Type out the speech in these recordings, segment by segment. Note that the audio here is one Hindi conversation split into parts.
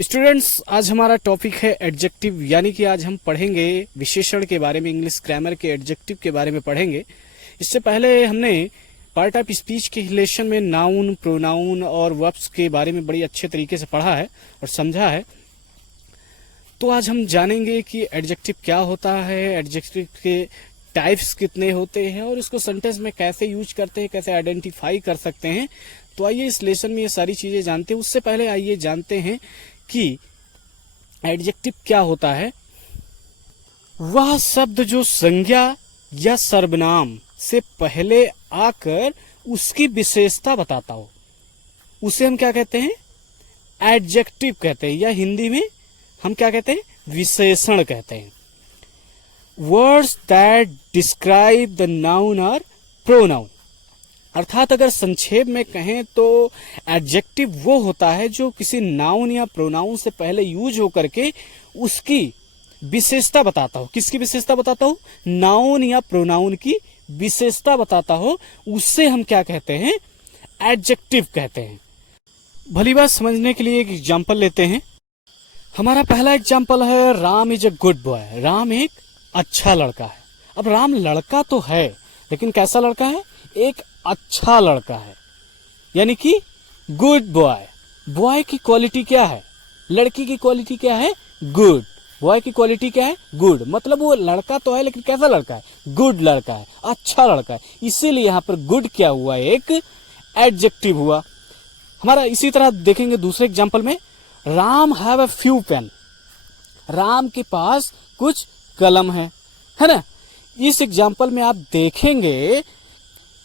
स्टूडेंट्स, आज हमारा टॉपिक है एडजेक्टिव, यानी कि आज हम पढ़ेंगे विशेषण के बारे में, इंग्लिश ग्रामर के एडजेक्टिव के बारे में पढ़ेंगे। इससे पहले हमने पार्ट ऑफ स्पीच के रिलेशन में नाउन, प्रोनाउन और वर्ब्स के बारे में बड़ी अच्छे तरीके से पढ़ा है और समझा है। तो आज हम जानेंगे कि एडजेक्टिव क्या होता है, एडजेक्टिव के टाइप्स कितने होते हैं और इसको सेंटेंस में कैसे यूज करते हैं, कैसे आइडेंटिफाई कर सकते हैं। तो आइए इस लेसन में ये सारी चीजें जानते हैं। उससे पहले आइए जानते हैं कि एडजेक्टिव क्या होता है। वह शब्द जो संज्ञा या सर्वनाम से पहले आकर उसकी विशेषता बताता हो, उसे हम क्या कहते हैं? एडजेक्टिव कहते हैं, या हिंदी में हम क्या कहते हैं? विशेषण कहते हैं। Words that describe the noun और प्रोनाउन, अर्थात अगर संक्षेप में कहें तो एडजेक्टिव वो होता है जो किसी नाउन या प्रोनाउन से पहले यूज होकर के उसकी विशेषता बताता हो। किसकी विशेषता बताता हो? नाउन या प्रोनाउन की विशेषता बताता हो, उससे हम क्या कहते हैं? एडजेक्टिव कहते हैं। भली बात समझने के लिए एक एग्जाम्पल लेते हैं। हमारा पहला एग्जाम्पल है, Ram is a good boy. Ram एक अच्छा लड़का है। अब राम लड़का तो है, लेकिन कैसा लड़का है? एक अच्छा लड़का है, यानी कि गुड बॉय। बॉय की क्वालिटी क्या है? लड़की की क्वालिटी क्या है? गुड। बॉय की क्वालिटी क्या है? गुड। मतलब वो लड़का तो है, लेकिन कैसा लड़का है? गुड लड़का है, अच्छा लड़का है। इसीलिए यहाँ पर गुड क्या हुआ? एक एडजेक्टिव हुआ हमारा। इसी तरह देखेंगे दूसरे एग्जाम्पल में, Ram have a few pen. Ram के पास कुछ कलम है ना। इस एग्जाम्पल में आप देखेंगे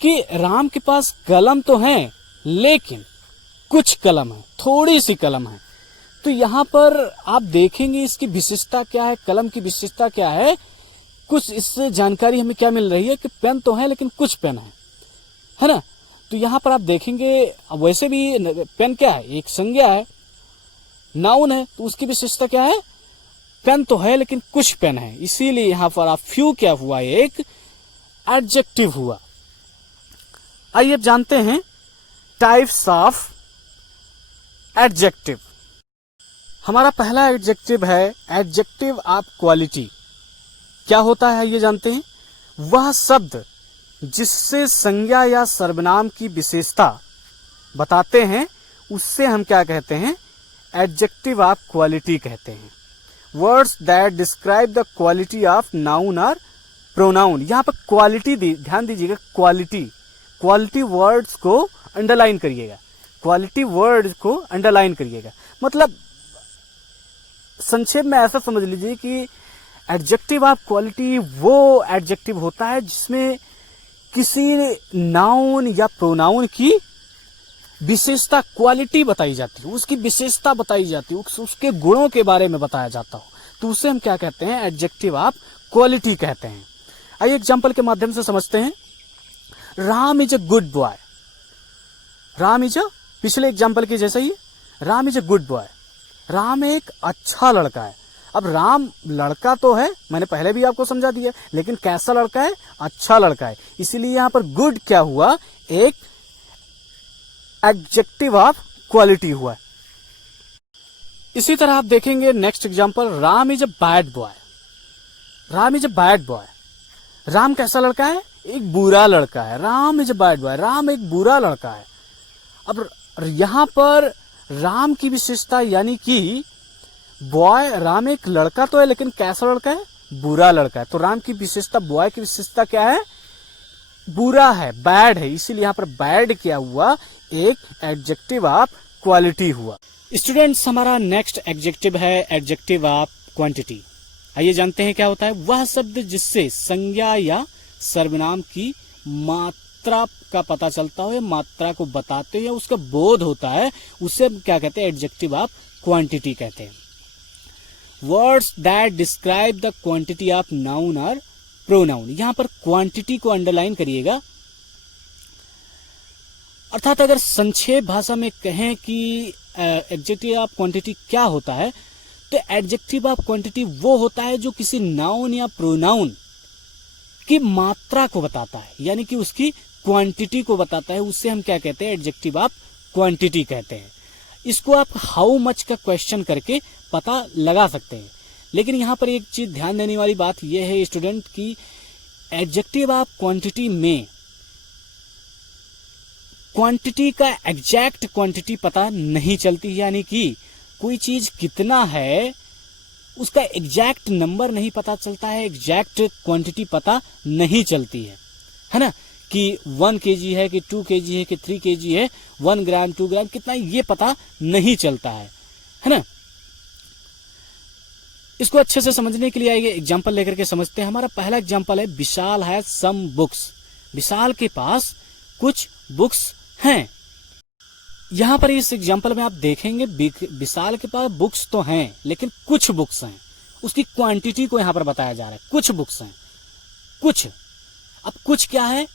कि राम के पास कलम तो है, लेकिन कुछ कलम है, थोड़ी सी कलम है। तो यहां पर आप देखेंगे इसकी विशेषता क्या है, कलम की विशेषता क्या है। कुछ इससे जानकारी हमें क्या मिल रही है कि पेन तो है, लेकिन कुछ पेन है ना। तो यहां पर आप देखेंगे, वैसे भी पेन क्या है? एक संज्ञा है, नाउन है, तो उसकी विशेषता क्या है? पेन तो है, लेकिन कुछ पेन है। इसीलिए यहां पर आप फ्यू क्या हुआ? एक एडजेक्टिव हुआ। आइए अब जानते हैं टाइप्स ऑफ एडजेक्टिव। हमारा पहला एडजेक्टिव है एडजेक्टिव ऑफ क्वालिटी। क्या होता है ये जानते हैं। वह शब्द जिससे संज्ञा या सर्वनाम की विशेषता बताते हैं, उससे हम क्या कहते हैं? एडजेक्टिव ऑफ क्वालिटी कहते हैं। Words that describe the quality of noun और प्रोनाउन। यहां पर क्वालिटी ध्यान दीजिएगा, क्वालिटी वर्ड्स को अंडरलाइन करिएगा। क्वालिटी वर्ड्स को अंडरलाइन करिएगा। मतलब संक्षेप में ऐसा समझ लीजिए कि एडजेक्टिव ऑफ क्वालिटी वो एडजेक्टिव होता है जिसमें किसी नाउन या प्रोनाउन की विशेषता, क्वालिटी बताई जाती है, उसकी विशेषता बताई जाती है, उसके गुणों के बारे में बताया जाता हो, तो उसे हम क्या कहते हैं? एडजेक्टिव ऑफ क्वालिटी कहते हैं। आइए एग्जाम्पल के माध्यम से समझते हैं। Ram is a good boy. Ram is a, पिछले एग्जाम्पल के जैसा ही, Ram is a good boy. Ram एक अच्छा लड़का है। अब राम लड़का तो है, मैंने पहले भी आपको समझा दिया, लेकिन कैसा लड़का है? अच्छा लड़का है। इसीलिए यहां पर गुड क्या हुआ? एक एडजेक्टिव ऑफ क्वालिटी हुआ। इसी तरह आप देखेंगे next example, Ram is a bad boy. Ram is a bad boy. Ram कैसा लड़का है? एक बुरा लड़का है। Ram is a bad boy. Ram एक बुरा लड़का है। अब यहां पर राम की विशेषता, यानी कि बॉय, राम एक लड़का तो है, लेकिन कैसा लड़का है? बुरा लड़का है। तो राम की विशेषता, बॉय की विशेषता क्या है? बुरा है, बैड है। इसीलिए यहां पर बैड क्या हुआ? एक एडजेक्टिव ऑफ क्वालिटी हुआ। स्टूडेंट्स, हमारा नेक्स्ट एडजेक्टिव है एडजेक्टिव ऑफ क्वांटिटी। आइए जानते हैं क्या होता है। वह शब्द जिससे संज्ञा या सर्वनाम की मात्रा का पता चलता हो, या मात्रा को बताते हो, या उसका बोध होता है, उसे हम क्या कहते हैं? एडजेक्टिव ऑफ क्वांटिटी कहते हैं। Words that describe the quantity of noun और प्रोनाउन। यहां पर क्वांटिटी को अंडरलाइन करिएगा। अर्थात अगर संक्षेप भाषा में कहें कि एडजेक्टिव ऑफ क्वांटिटी क्या होता है, तो एडजेक्टिव ऑफ क्वांटिटी वो होता है जो किसी नाउन या प्रोनाउन की मात्रा को बताता है, यानी कि उसकी क्वांटिटी को बताता है। उससे हम क्या कहते हैं? एडजेक्टिव ऑफ क्वांटिटी कहते हैं। इसको आप हाउ मच का क्वेश्चन करके पता लगा सकते हैं। लेकिन यहाँ पर एक चीज ध्यान देने वाली बात यह है स्टूडेंट की एडजेक्टिव ऑफ क्वांटिटी में क्वांटिटी का एग्जैक्ट क्वांटिटी पता नहीं चलती, यानी कि कोई चीज कितना है उसका एग्जैक्ट नंबर नहीं पता चलता है, एग्जैक्ट क्वांटिटी पता नहीं चलती है ना, कि 1 kg है कि 2 kg है कि 3 kg है, 1 ग्राम 2 ग्राम कितना ये पता नहीं चलता है ना। इसको अच्छे से समझने के लिए आइए एग्जाम्पल लेकर के समझते हैं। हमारा पहला एग्जाम्पल है विशाल है सम बुक्स। विशाल के पास कुछ बुक्स हैं। यहां पर इस एग्जाम्पल में आप देखेंगे विशाल के पास बुक्स तो हैं लेकिन कुछ बुक्स हैं, उसकी क्वांटिटी को यहां पर बताया जा रहा है। कुछ बुक्स हैं, कुछ। अब कुछ क्या है,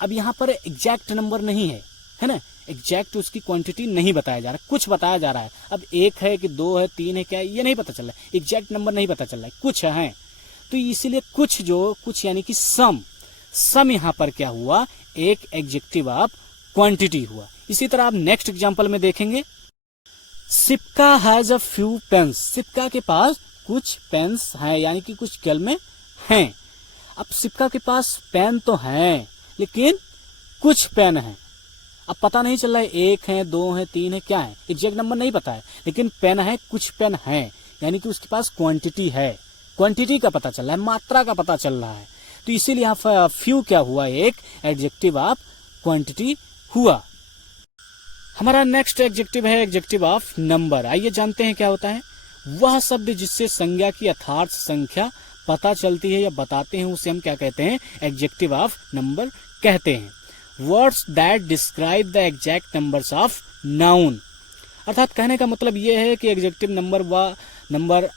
अब यहां पर एग्जैक्ट नंबर नहीं है ना, एग्जैक्ट उसकी क्वांटिटी नहीं बताया जा रहा, कुछ बताया जा रहा है। अब 1 है कि 2 है 3 है क्या है ये नहीं पता चल रहा है, एग्जैक्ट नंबर नहीं पता चल रहा है, कुछ है। तो इसीलिए कुछ यानी कि सम यहां पर क्या हुआ, एक एडजेक्टिव ऑफ क्वांटिटी हुआ। इसी तरह आप नेक्स्ट एग्जांपल में देखेंगे सिप्का हैज अ फ्यू पेन्स। सिप्का के पास कुछ पेन्स हैं यानी कि कुछ कलमें हैं। अब सिप्का के पास पेन तो हैं लेकिन कुछ पेन हैं। अब पता नहीं चल रहा है 1 है 2 है 3 है क्या है, एग्जैक्ट नंबर नहीं पता है, लेकिन पेन है, कुछ पेन है, यानी कि उसके पास क्वांटिटी है, क्वांटिटी का पता चल रहा है, मात्रा का पता चल रहा है। तो इसीलिए यहाँ फ्यू क्या हुआ, एक एडजेक्टिव ऑफ क्वांटिटी हुआ। हमारा नेक्स्ट एडजेक्टिव है एडजेक्टिव ऑफ नंबर। आइए जानते हैं क्या होता है। वह शब्द जिससे संज्ञा की यथार्थ संख्या पता चलती है या बताते हैं उसे हम क्या कहते हैं, एडजेक्टिव ऑफ नंबर कहते हैं। Words that describe the exact numbers of noun. अर्थात कहने का मतलब यह है कि adjective number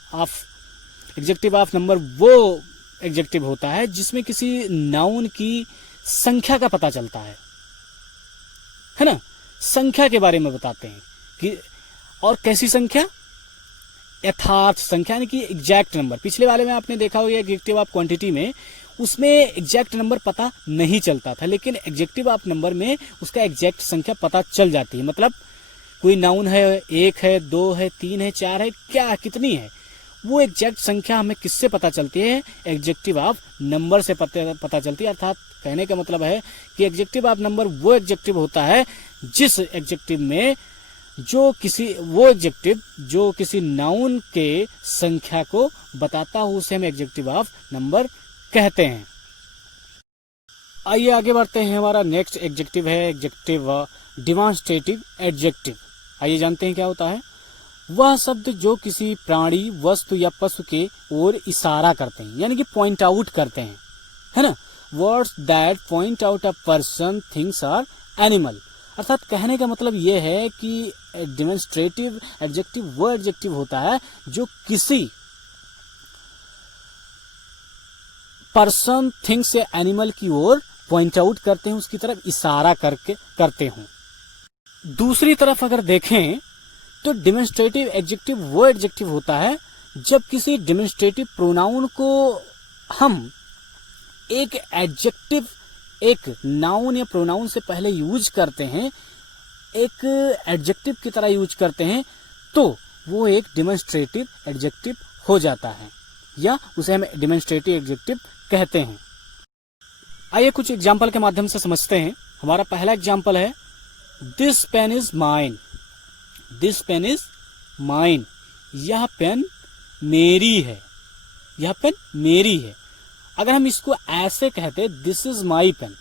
adjective of number वो एडजेक्टिव होता है जिसमें किसी नाउन की संख्या का पता चलता है ना, संख्या के बारे में बताते हैं कि, और कैसी संख्या, यथार्थ संख्या यानी कि एग्जैक्ट नंबर। पिछले वाले में आपने देखा होगा एडजेक्टिव ऑफ क्वांटिटी में उसमें एग्जैक्ट नंबर पता नहीं चलता था, लेकिन एडजेक्टिव ऑफ नंबर में उसका एग्जैक्ट संख्या पता चल जाती है। मतलब कोई नाउन है, 1 है 2 है 3 है 4 है, क्या कितनी है, वो एग्जैक्ट संख्या हमें किससे पता चलती है, एडजेक्टिव ऑफ नंबर से पता चलती है। अर्थात कहने का मतलब है कि एडजेक्टिव ऑफ नंबर वो एडजेक्टिव होता है जिस एडजेक्टिव में जो किसी नाउन के संख्या को बताता हो उसे हम एडजेक्टिव ऑफ नंबर कहते हैं। आइए आगे बढ़ते हैं। हमारा नेक्स्ट एडजेक्टिव है एडजेक्टिव डिमॉन्स्ट्रेटिव एडजेक्टिव। आइए जानते हैं क्या होता है। वह शब्द जो किसी प्राणी, वस्तु या पशु के ओर इशारा करते हैं यानी कि पॉइंट आउट करते हैं, है ना। Words that point out a person, things और एनिमल। अर्थात कहने का मतलब यह है कि डिमॉन्स्ट्रेटिव एडजेक्टिव वो एडजेक्टिव होता है जो किसी पर्सन, थिंग्स या एनिमल की ओर पॉइंट आउट करते हैं, उसकी तरफ इशारा करते हों। दूसरी तरफ अगर देखें तो डिमॉन्स्ट्रेटिव एडजेक्टिव वो एडजेक्टिव होता है जब किसी डिमॉन्स्ट्रेटिव प्रोनाउन को हम एक एडजेक्टिव, एक नाउन या प्रोनाउन से पहले यूज करते हैं, एक एडजेक्टिव की तरह यूज करते हैं, तो वो एक डिमॉन्स्ट्रेटिव एडजेक्टिव हो जाता है या उसे हम डिमॉन्स्ट्रेटिव एडजेक्टिव कहते हैं। आइए कुछ एग्जाम्पल के माध्यम से समझते हैं। हमारा पहला एग्जाम्पल है this pen is mine. This pen is mine, यह पेन मेरी है, यह पेन मेरी है। अगर हम इसको ऐसे कहते दिस इज माई पेन,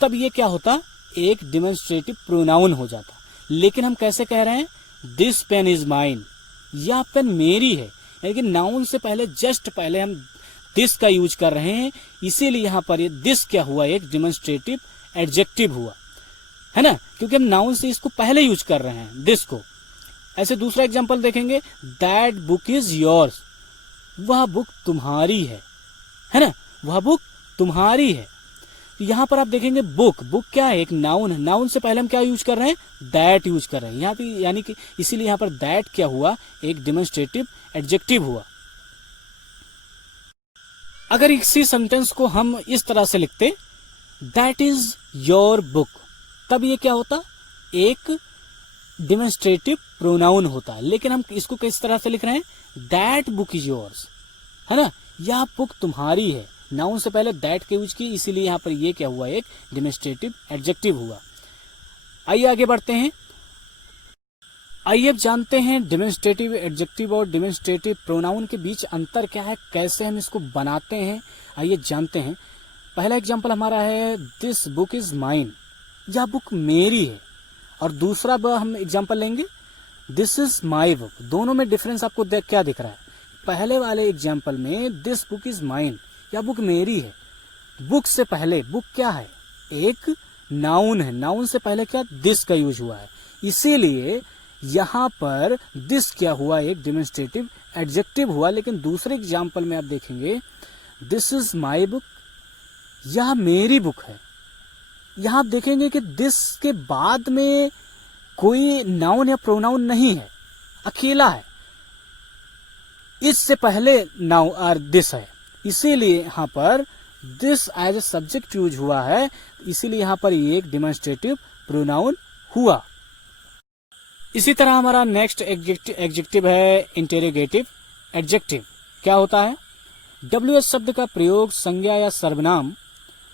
तब ये क्या होता, एक डिमॉन्स्ट्रेटिव प्रोनाउन हो जाता। लेकिन हम कैसे कह रहे हैं, दिस पेन इज माइन, यह पेन मेरी है, लेकिन नाउन से पहले जस्ट पहले हम दिस का यूज कर रहे हैं, इसीलिए यहां पर ये दिस क्या हुआ, एक डिमॉन्स्ट्रेटिव एडजेक्टिव हुआ, है ना, क्योंकि हम नाउन से इसको पहले यूज कर रहे हैं दिस को। ऐसे दूसरा एग्जांपल देखेंगे, दैट बुक इज योर्स, वह बुक तुम्हारी है ना, वह बुक तुम्हारी है। यहां पर आप देखेंगे बुक, बुक क्या है, एक नाउन है, नाउन से पहले हम क्या यूज कर रहे हैं, दैट यूज कर रहे हैं यहाँ पे, यानी कि इसीलिए यहां पर दैट क्या हुआ, एक डिमॉन्स्ट्रेटिव एडजेक्टिव हुआ। अगर इसी सेंटेंस को हम इस तरह से लिखते, दैट इज योर बुक, तब ये क्या होता, एक डिमॉन्स्ट्रेटिव प्रोनाउन होता है, लेकिन हम इसको किस तरह से लिख रहे हैं, दैट बुक इज योर्स, है ना, यह बुक तुम्हारी है। नाउन से पहले दैट के यूज की, इसीलिए यहां पर ये क्या हुआ, एक डिमॉन्स्ट्रेटिव एडजेक्टिव हुआ। आइए आगे बढ़ते हैं। आइए अब जानते हैं डिमॉन्स्ट्रेटिव एडजेक्टिव और डिमॉन्स्ट्रेटिव प्रोनाउन के बीच अंतर क्या है, कैसे हम इसको बनाते हैं, आइए जानते हैं। पहला एग्जांपल हमारा है दिस बुक इज माइन, यह बुक मेरी है। और दूसरा हम एग्जांपल लेंगे दिस इज माई बुक। दोनों में डिफरेंस आपको क्या दिख रहा है, पहले वाले एग्जांपल में दिस बुक इज माइन, यह बुक मेरी है। बुक से पहले बुक क्या है, एक नाउन है, नाउन से पहले क्या दिस का यूज हुआ है, इसीलिए यहां पर दिस क्या हुआ, एक डिमॉन्स्ट्रेटिव एडजेक्टिव हुआ। लेकिन दूसरे एग्जांपल में आप देखेंगे दिस इज माई बुक, यह मेरी बुक है। यहां आप देखेंगे कि दिस के बाद में कोई नाउन या प्रोनाउन नहीं है, अकेला है। इससे पहले नाउन और दिस है, इसीलिए यहां पर this as a subject use हुआ है, इसीलिए यहां पर ये एक डिमॉन्स्ट्रेटिव प्रोनाउन हुआ। इसी तरह हमारा नेक्स्ट एडजेक्टिव है इंटेरोगेटिव एडजेक्टिव। क्या होता है, WH शब्द का प्रयोग संज्ञा या सर्वनाम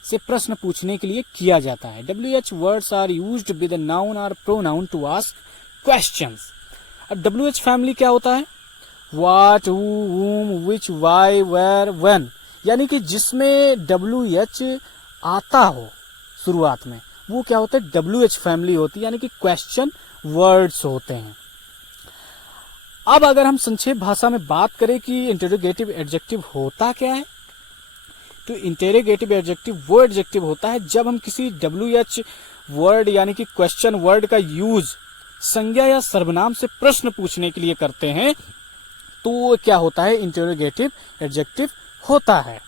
से प्रश्न पूछने के लिए किया जाता है। WH words are used with noun और प्रोनाउन टू आस्क क्वेश्चंस। अब WH फैमिली क्या होता है, what, who, whom, which, why, where, when, यानी कि जिसमें WH आता हो शुरुआत में, वो क्या होता है, WH फैमिली होती है, यानी कि क्वेश्चन वर्ड्स होते हैं। अब अगर हम संक्षेप भाषा में बात करें कि इंटेरोगेटिव एडजेक्टिव होता क्या है, तो इंटेरोगेटिव एडजेक्टिव वो एडजेक्टिव होता है जब हम किसी WH वर्ड यानी कि क्वेश्चन वर्ड का यूज संज्ञा या सर्वनाम से प्रश्न पूछने के लिए करते हैं, तो वो क्या होता है, इंटेरोगेटिव एडजेक्टिव होता है।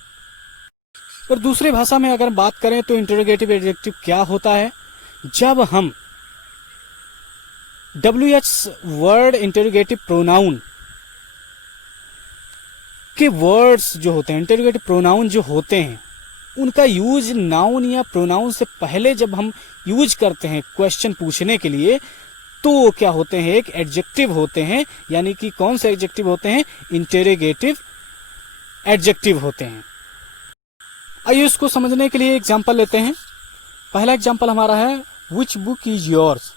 और दूसरी भाषा में अगर बात करें तो इंटेरोगेटिव एडजेक्टिव क्या होता है, जब हम WH वर्ड इंटेरोगेटिव प्रोनाउन के वर्ड्स जो होते हैं, इंटेरोगेटिव प्रोनाउन जो होते हैं, उनका यूज नाउन या प्रोनाउन से पहले जब हम यूज करते हैं क्वेश्चन पूछने के लिए, तो क्या होते हैं, एक एडजेक्टिव होते हैं। यानी कि कौन से एडजेक्टिव होते हैं, इंटेरोगेटिव एडजेक्टिव होते हैं। आइए इसको समझने के लिए एग्जांपल लेते हैं। पहला एग्जांपल हमारा है विच बुक इज योर्स।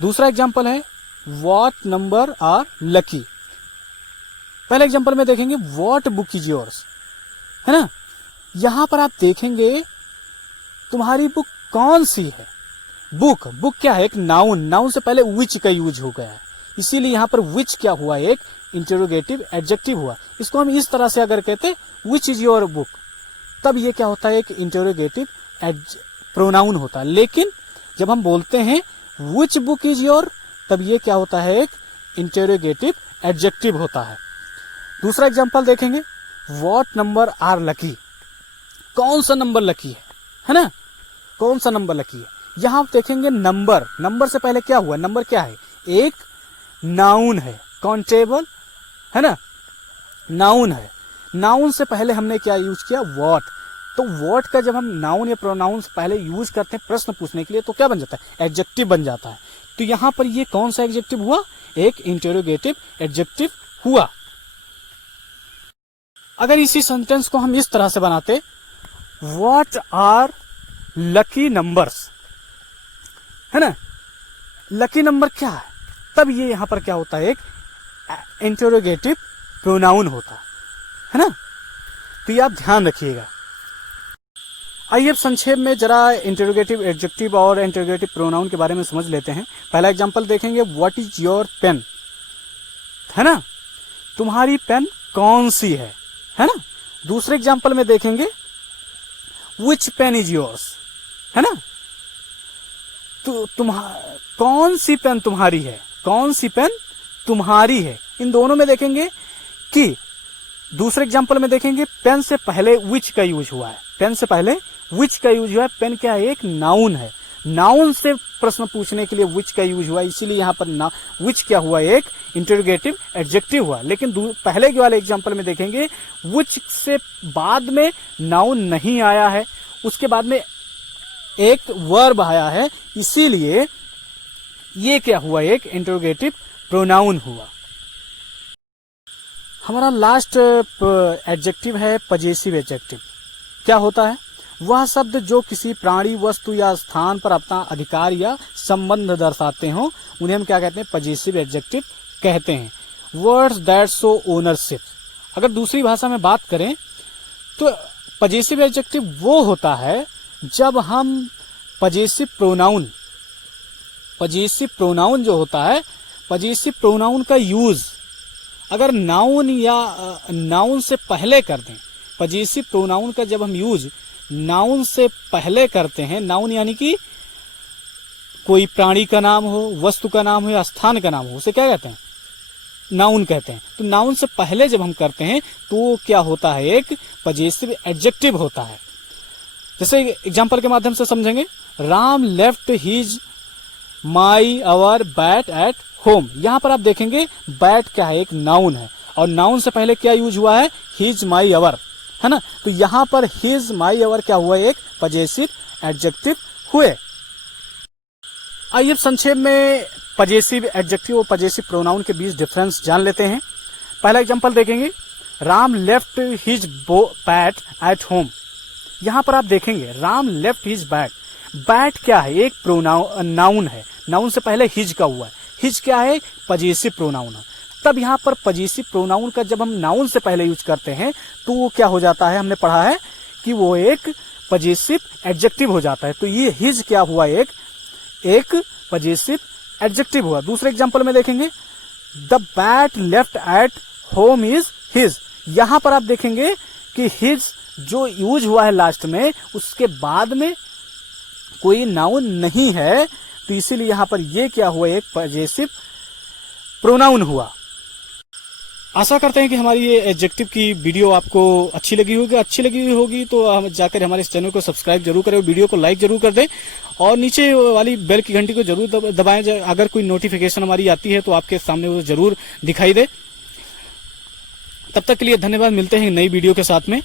दूसरा एग्जांपल है व्हाट नंबर आर लकी। पहले एग्जांपल में देखेंगे व्हाट बुक इज योर्स, है ना। यहां पर आप देखेंगे तुम्हारी बुक कौन सी है। बुक, बुक क्या है, एक नाउन, नाउन से पहले विच का यूज हो गया है, इसीलिए यहां पर विच क्या हुआ, एक इंटेरोगेटिव एडजेक्टिव हुआ। इसको हम इस तरह से अगर कहते विच इज योर बुक, तब ये क्या होता है, एक इंटेरोगेटिव प्रोनाउन होता है। लेकिन जब हम बोलते हैं विच बुक इज योर, तब ये क्या होता है, एक इंटेरोगेटिव एडजेक्टिव होता है। दूसरा एग्जांपल देखेंगे व्हाट नंबर आर लकी, कौन सा नंबर लकी है ना, कौन सा नंबर लकी है। यहां आप देखेंगे नंबर, नंबर से पहले क्या हुआ, नंबर क्या है, एक नाउन है, काउंटेबल, है ना, नाउन है। नाउन से पहले हमने क्या यूज किया, व्हाट। तो व्हाट का जब हम नाउन या प्रोनाउन से पहले यूज करते हैं प्रश्न पूछने के लिए, तो क्या बन जाता है, एडजेक्टिव बन जाता है। तो यहां पर ये कौन सा एडजेक्टिव हुआ, एक इंटेरोगेटिव एडजेक्टिव हुआ। अगर इसी सेंटेंस को हम इस तरह से बनाते, व्हाट आर लकी नंबर्स, है ना, लकी नंबर क्या है, तब ये यहां पर क्या होता है, एक इंटेरोगेटिव प्रोनाउन होता है ना। तो ये आप ध्यान रखिएगा। आइए अब संक्षेप में जरा इंटेरोगेटिव एडजेक्टिव और इंटेरोगेटिव प्रोनाउन के बारे में समझ लेते हैं। पहला एग्जांपल देखेंगे व्हाट इज योर पेन, है ना, तुम्हारी पेन कौन सी है ना। दूसरे एग्जांपल में देखेंगे विच पेन इज योर्स, है ना, तो कौन सी पेन तुम्हारी है, कौन सी पेन तुम्हारी है। इन दोनों में देखेंगे कि दूसरे एग्जांपल में देखेंगे पेन से पहले विच का यूज हुआ है, पेन से पहले विच का यूज हुआ है। पेन क्या है, एक नाउन है, नाउन से प्रश्न पूछने के लिए विच का यूज हुआ, इसीलिए यहां पर विच क्या हुआ, एक इंटेरोगेटिव एडजेक्टिव हुआ। लेकिन पहले वाले एग्जांपल में देखेंगे विच से बाद में नाउन नहीं आया है, उसके बाद में एक वर्ब आया है, इसीलिए ये क्या हुआ, एक इंटरोगेटिव प्रोनाउन हुआ। हमारा लास्ट एडजेक्टिव है पजेसिव एडजेक्टिव। क्या होता है? वह शब्द जो किसी प्राणी, वस्तु या स्थान पर अपना अधिकार या संबंध दर्शाते हो उन्हें हम क्या कहते हैं? पजेसिव एडजेक्टिव कहते हैं। Words that show ownership. अगर दूसरी भाषा में बात करें तो पजेसिव एडजेक्टिव वो होता है जब हम पजेसिव प्रोनाउन जो होता है, पजेसिव प्रोनाउन का यूज अगर नाउन या नाउन से पहले कर दें। पजेसिव प्रोनाउन का जब हम यूज नाउन से पहले करते हैं, नाउन यानी कि कोई प्राणी का नाम हो, वस्तु का नाम हो या स्थान का नाम हो, उसे क्या कहते हैं? नाउन कहते हैं। तो नाउन से पहले जब हम करते हैं तो क्या होता है? एक पजेसिव एडजेक्टिव होता है। जैसे एग्जांपल के माध्यम से समझेंगे। Ram left his my our bat at home. यहां पर आप देखेंगे बैट क्या है? एक नाउन है और नाउन से पहले क्या यूज हुआ है? हिज माई अवर, है ना। तो यहां पर हिज माई अवर क्या हुआ? एक पजेसिव एडजेक्टिव हुए। आइए अब संक्षेप में पजेसिव एडजेक्टिव और पजेसिव प्रोनाउन के बीच डिफरेंस जान लेते हैं। पहला एग्जांपल देखेंगे। Ram left his bat at home. यहां पर आप देखेंगे Ram left his bat. Bat क्या है? एक नाउन है। नाउन से पहले हिज का हुआ है। हिज क्या है? पजेसिव प्रोनाउन है। तब यहां पर पजेसिव प्रोनाउन का जब हम नाउन से पहले यूज करते हैं तो वो क्या हो जाता है? हमने पढ़ा है कि वो एक पजेसिव एडजेक्टिव हो जाता है। तो ये हिज क्या हुआ? एक पजेसिव एडजेक्टिव हुआ। दूसरे एग्जांपल में देखेंगे। The bat left at home is his. यहां पर आप देखेंगे कि हिज जो यूज हुआ है लास्ट में, उसके बाद में कोई नाउन नहीं है, तो इसीलिए यहां पर ये क्या हुआ? एक पजेसिव प्रोनाउन हुआ। आशा करते हैं कि हमारी ये एडजेक्टिव की वीडियो आपको अच्छी लगी होगी तो हम जाकर हमारे इस चैनल को सब्सक्राइब जरूर करें, वीडियो को लाइक जरूर कर दें और नीचे वाली बेल की घंटी को जरूर दबाएं। अगर कोई नोटिफिकेशन हमारी आती है तो आपके सामने वो जरूर दिखाई दे। तब तक के लिए धन्यवाद। मिलते हैं नई वीडियो के साथ में।